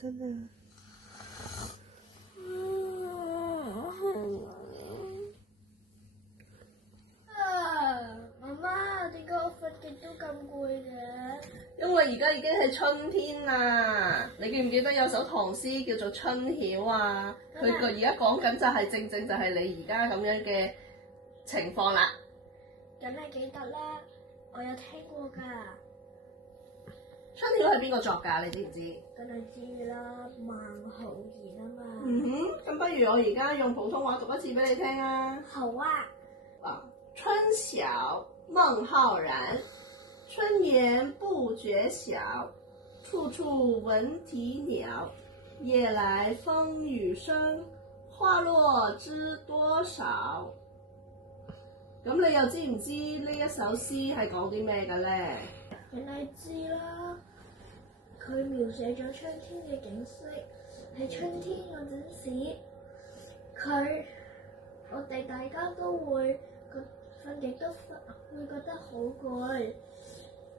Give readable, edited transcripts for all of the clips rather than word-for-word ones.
身啊！媽媽，點解我瞓極都咁攰嘅？因為而家已經係春天啦，你記唔記得有首唐詩叫做《春曉》啊？佢個而家講緊就係正正就係你而家咁樣嘅情況啦。梗係記得啦，我有聽過㗎。春曉係邊個作㗎？你知唔知？梗係知啦，孟浩然啊嘛。咁不如我而家用普通話讀一次俾你聽啊！好啊。春曉孟浩然，春眠不覺曉，處處聞啼鳥。夜來風雨聲，花落知多少。咁你又知唔知呢一首詩係講啲咩嘅咧？梗係知啦，佢描寫咗春天嘅景色。喺春天嗰陣時，我哋大家都會瞓極都會覺得好攰，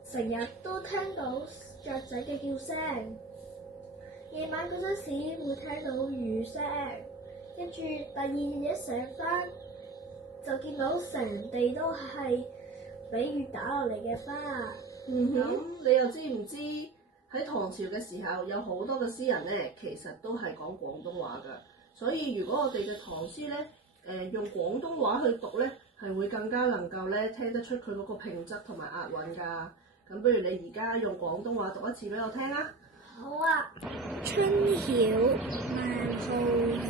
成日都聽到雀仔嘅叫聲。夜晚嗰陣時會聽到雨聲，跟住第二日一醒返就見到成地都係俾雨打落嚟嘅花。咁你又知唔知喺唐朝嘅時候有好多嘅詩人咧，其實都係講廣東話㗎。所以如果我哋嘅唐詩咧，用廣東話去讀咧，係會更加能夠咧聽得出佢嗰個平仄同埋押韻㗎。咁不如你而家用廣東話讀一次俾我聽啊！好啊。春曉孟浩然，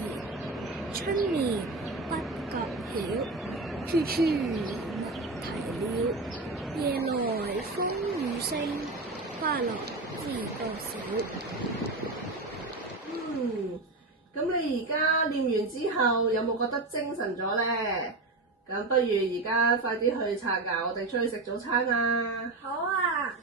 春眠不覺曉，處處聞啼鳥。夜來風雨聲，花落知多少。咁你而家練完之後，有冇覺得精神咗咧？咁不如而家快啲去刷牙，我哋出去食早餐啊！好啊。